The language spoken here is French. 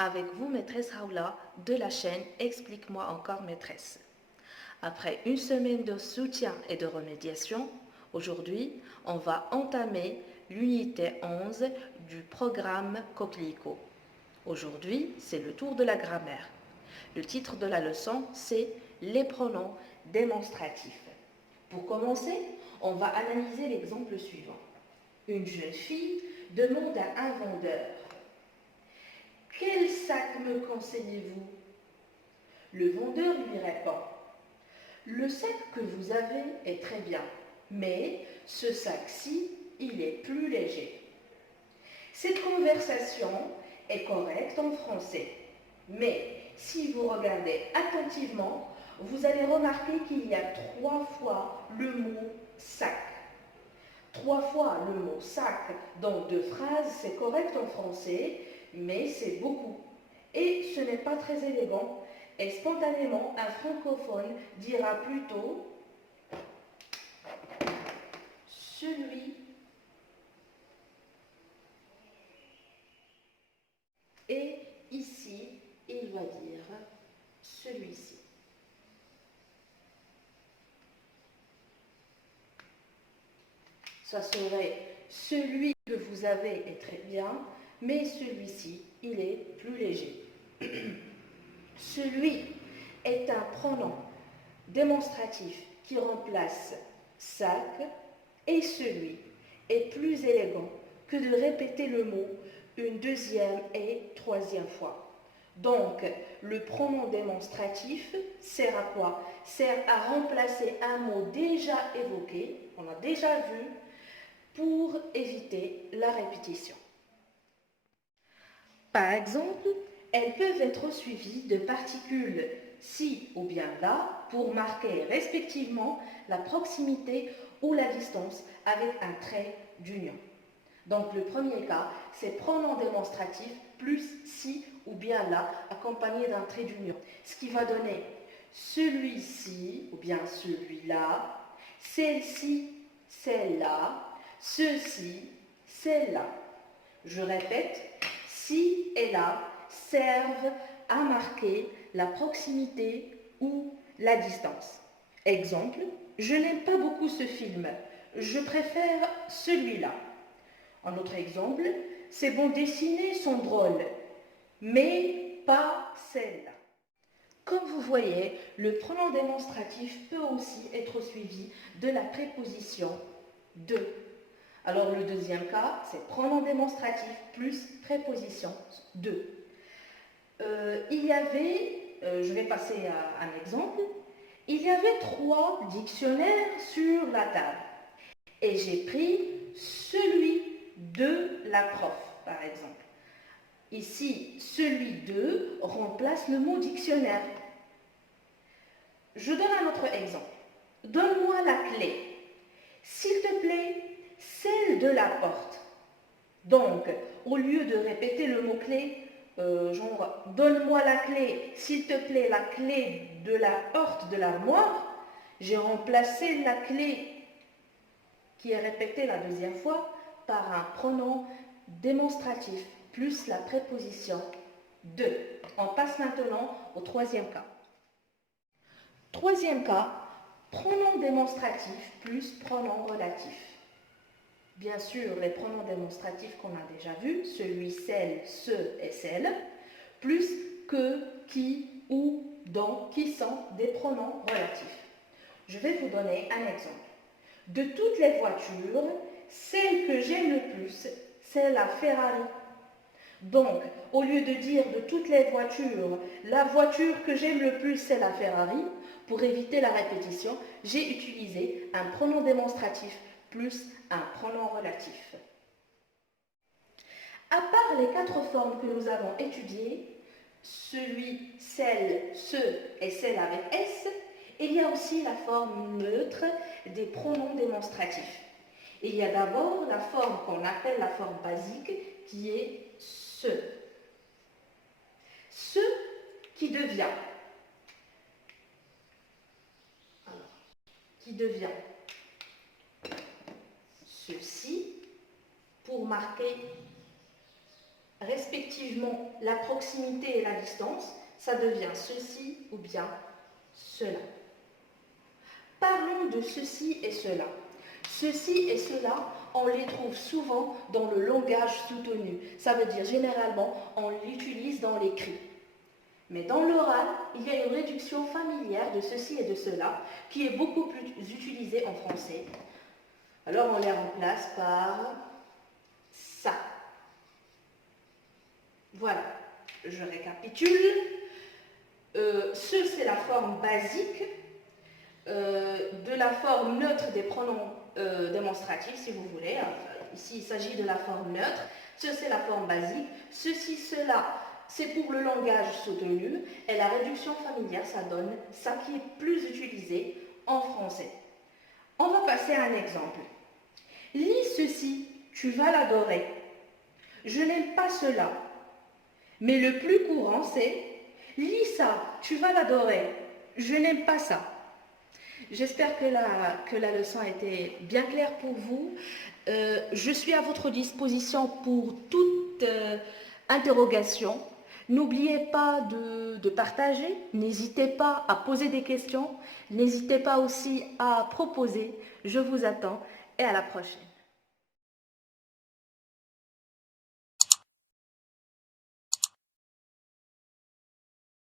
Avec vous, maîtresse Raoula, de la chaîne Explique-moi encore, maîtresse. Après une semaine de soutien et de remédiation, aujourd'hui, on va entamer l'unité 11 du programme Coquelicot. Aujourd'hui, c'est le tour de la grammaire. Le titre de la leçon, c'est les pronoms démonstratifs. Pour commencer, on va analyser l'exemple suivant. Une jeune fille demande à un vendeur: quel sac me conseillez-vous? Le vendeur lui répond: le sac que vous avez est très bien, mais ce sac-ci, il est plus léger. Cette conversation est correcte en français, mais si vous regardez attentivement, vous allez remarquer qu'il y a 3 fois le mot sac. 3 fois le mot sac dans 2 phrases, c'est correct en français, mais c'est beaucoup. Et ce n'est pas très élégant. Et spontanément, un francophone dira plutôt celui, et ici, il va dire celui-ci. Ça serait celui que vous avez est très bien, mais celui-ci, il est plus léger. Celui est un pronom démonstratif qui remplace sac, et celui est plus élégant que de répéter le mot une deuxième et troisième fois. Donc, le pronom démonstratif sert à quoi? Sert à remplacer un mot déjà évoqué, on a déjà vu, pour éviter la répétition. Par exemple, elles peuvent être suivies de particules ci ou bien là pour marquer respectivement la proximité ou la distance avec un trait d'union. Donc le premier cas, c'est pronom démonstratif plus ci ou bien là accompagné d'un trait d'union. Ce qui va donner celui-ci ou bien celui-là, celle-ci, celle-là, ceci, celle-là. Je répète, ci et là servent à marquer la proximité ou la distance. Exemple, je n'aime pas beaucoup ce film, je préfère celui-là. Un autre exemple, ces bandes dessinées sont drôles, mais pas celle-là. Comme vous voyez, le pronom démonstratif peut aussi être suivi de la préposition de. Alors le deuxième cas, c'est pronom démonstratif plus préposition de. Il y avait, je vais passer à un exemple, il y avait 3 dictionnaires sur la table et j'ai pris celui de la prof, par exemple. Ici, celui de remplace le mot dictionnaire. Je donne un autre exemple. Donne-moi la clé. S'il te plaît, celle de la porte. Donc, au lieu de répéter le mot-clé, genre donne-moi la clé, s'il te plaît, la clé de la porte de l'armoire, j'ai remplacé la clé qui est répétée la deuxième fois par un pronom démonstratif plus la préposition de. On passe maintenant au troisième cas. Troisième cas, pronom démonstratif plus pronom relatif. Bien sûr, les pronoms démonstratifs qu'on a déjà vus, celui, celle, ce et celle, plus que, qui, où, dont, qui sont des pronoms relatifs. Je vais vous donner un exemple. De toutes les voitures, celle que j'aime le plus, c'est la Ferrari. Donc, au lieu de dire de toutes les voitures, la voiture que j'aime le plus, c'est la Ferrari, pour éviter la répétition, j'ai utilisé un pronom démonstratif plus un pronom relatif. À part les 4 formes que nous avons étudiées, celui, celle, ce et celle avec S, il y a aussi la forme neutre des pronoms démonstratifs. Il y a d'abord la forme qu'on appelle la forme basique qui est ce. Ce qui devient. Alors, qui devient ceci pour marquer respectivement respectivement la proximité et la distance, ça devient ceci ou bien cela. Parlons de ceci et cela. Ceci et cela, on les trouve souvent dans le langage soutenu. Ça veut dire généralement, on l'utilise dans l'écrit. Mais dans l'oral, il y a une réduction familière de ceci et de cela qui est beaucoup plus utilisée en français. Alors on les remplace par ça. Voilà, je récapitule. Ce, c'est la forme basique de la forme neutre des pronoms démonstratifs, si vous voulez. Ici, il s'agit de la forme neutre. Ce, c'est la forme basique. Ceci, cela, c'est pour le langage soutenu. Et la réduction familière, ça donne ça qui est plus utilisé en français. On va passer à un exemple. Lis ceci, tu vas l'adorer. Je n'aime pas cela. Mais le plus courant, c'est lis ça, tu vas l'adorer. Je n'aime pas ça. J'espère que la leçon a été bien claire pour vous. Je suis à votre disposition pour toute interrogation. N'oubliez pas de partager, n'hésitez pas à poser des questions, n'hésitez pas aussi à proposer. Je vous attends et à la prochaine.